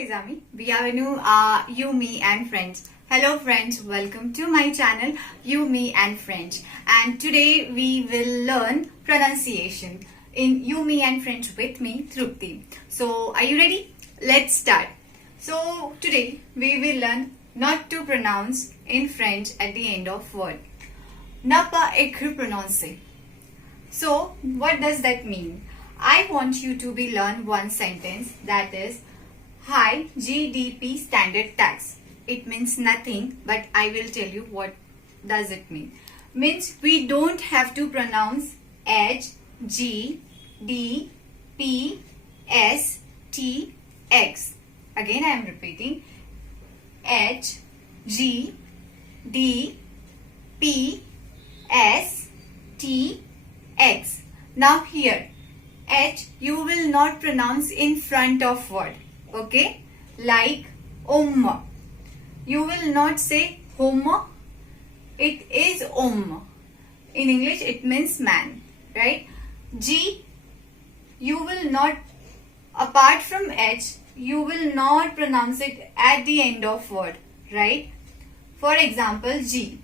Lizami. We are new You, Me and Friends. Hello friends, welcome to my channel You, Me and Friends. And today we will learn pronunciation in You, Me and Friends with me, Trupti. So are you ready? Let's start. So today we will learn not to pronounce in French at the end of word. Ne pas écrire prononcer. So what does that mean? I want you to be learn one sentence, that is high GDP standard tax. It means nothing, but I will tell you what does it mean. Means we don't have to pronounce H, G, D, P, S, T, X. Again I am repeating H, G, D, P, S, T, X. Now here H you will not pronounce in front of word. Okay, like om. You will not say home. It is om. In English it means man, right? G you will not, apart from H, you will not pronounce it at the end of word, right? For example, G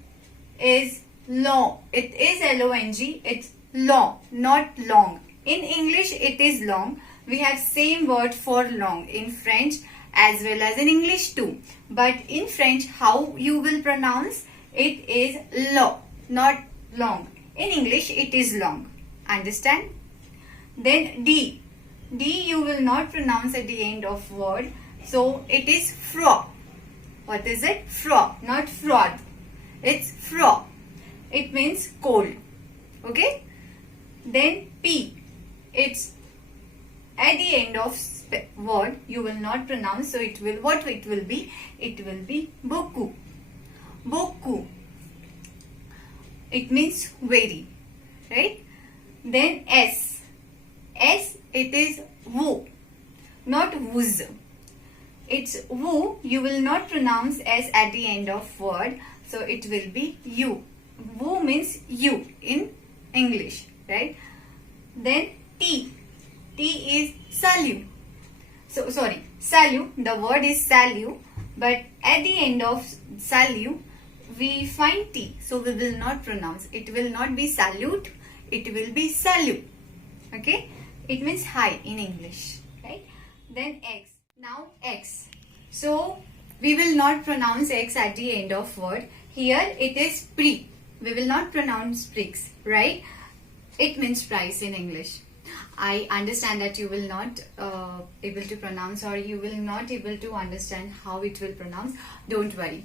is long. It is L-O-N-G. It's long, not long. In English it is long. We have same word for long in French as well as in English too. But in French, how you will pronounce? It is long, not long. In English, it is long. Understand? Then D. D you will not pronounce at the end of word. So it is fro. What is it? Fro, not fraud. It's fro. It means cold. Okay? Then P. It's at the end of word you will not pronounce, so it will, what it will be? It will be beaucoup. Beaucoup. It means very, right? Then S. S it is vous, not vous. It's vous, you will not pronounce S at the end of word, so it will be you. Vous means you in English, right? Then T. T is salut. So sorry, salut. The word is salut, but at the end of salut we find T. So we will not pronounce. It will not be salute. It will be salut. Okay? It means hi in English, right? Then X. Now X. So we will not pronounce X at the end of word. Here it is prix. We will not pronounce prix, right? It means price in English. I understand that you will not able to pronounce, or you will not able to understand how it will pronounce. Don't worry.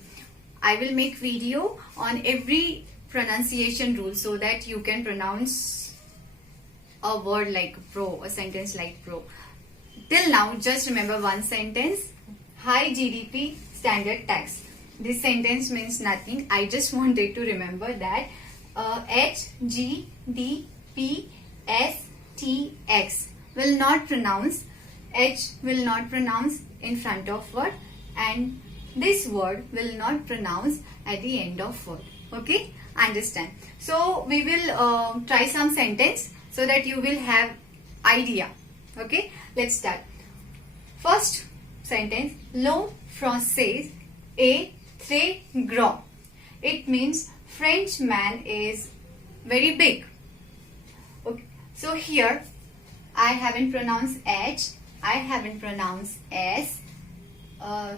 I will make video on every pronunciation rule so that you can pronounce a word like pro, a sentence like pro. Till now, just remember one sentence. High GDP standard tax. This sentence means nothing. I just wanted to remember that H, G, D, P, S, T, X will not pronounce. H will not pronounce in front of word, and this word will not pronounce at the end of word. Okay, understand? So we will try some sentence so that you will have idea. Okay, let's start. First sentence: L'homme français est très grand. It means French man is very big. Okay. So here I haven't pronounced H, I haven't pronounced S, I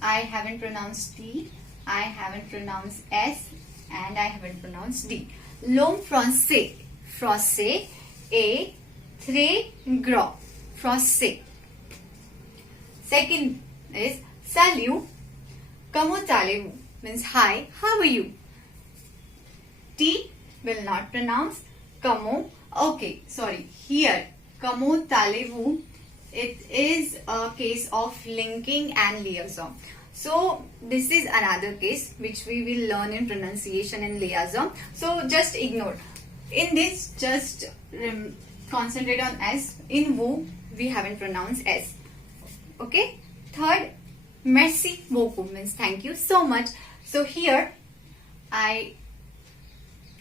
haven't pronounced T, I haven't pronounced S, and I haven't pronounced D. L'homme français, français est très grand, français. Second is salut, comment allez-vous? Means hi, how are you? T will not pronounce. Comment, okay, sorry, here comment allez-vous, it is a case of linking and liaison. So this is another case which we will learn in pronunciation and liaison. So just ignore. In this, just concentrate on S. In vous, we haven't pronounced S. Okay. Third, merci beaucoup means thank you so much. So here I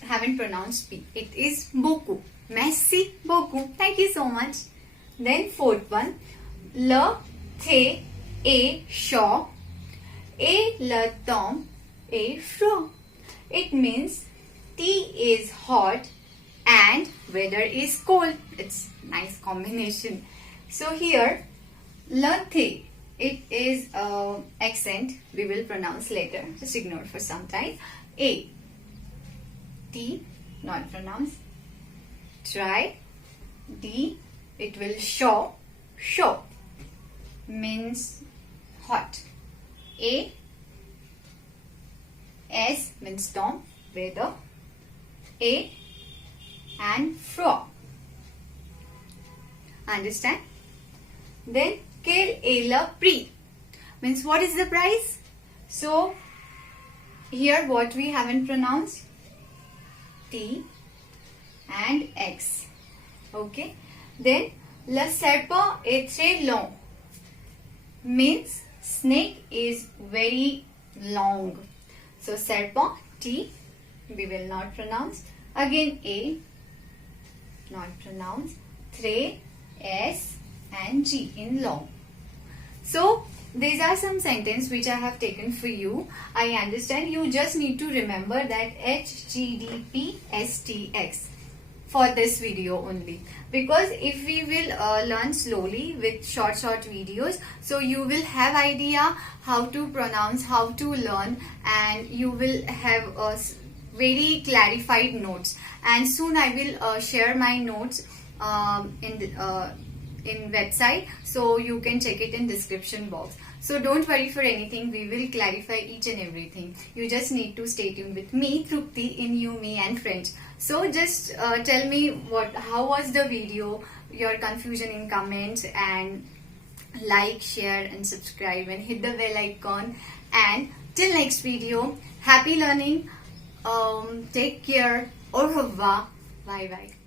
haven't pronounced P. It is beaucoup. Merci beaucoup. Thank you so much. Then fourth one, le the, a shaw, a le tom, a fro. It means tea is hot and weather is cold. It's nice combination. So here, le the, it is accent. We will pronounce later. Just ignore for some time. A, T, not pronounce. Try. D, it will show. Show means hot. A, S means storm, weather. A and fro. Understand? Then quel est le prix means what is the price? So here what we haven't pronounced, T and X. Okay. Then le serpent est très long means snake is very long. So serpent, T, we will not pronounce. Again A, not pronounce. Tre, S and G in long. So these are some sentences which I have taken for you. I understand you just need to remember that H, G, D, P, S, T, X for this video only, because if we will learn slowly with short videos, so you will have idea how to pronounce, how to learn, and you will have very clarified notes. And soon I will share my notes in website, so you can check it in description box. So don't worry for anything, we will clarify each and everything. You just need to stay tuned with me, Trupti, in You, Me and French. So just tell me how was the video, your confusion in comments, and like, share and subscribe and hit the bell icon. And till next video, happy learning, take care, au revoir, bye bye.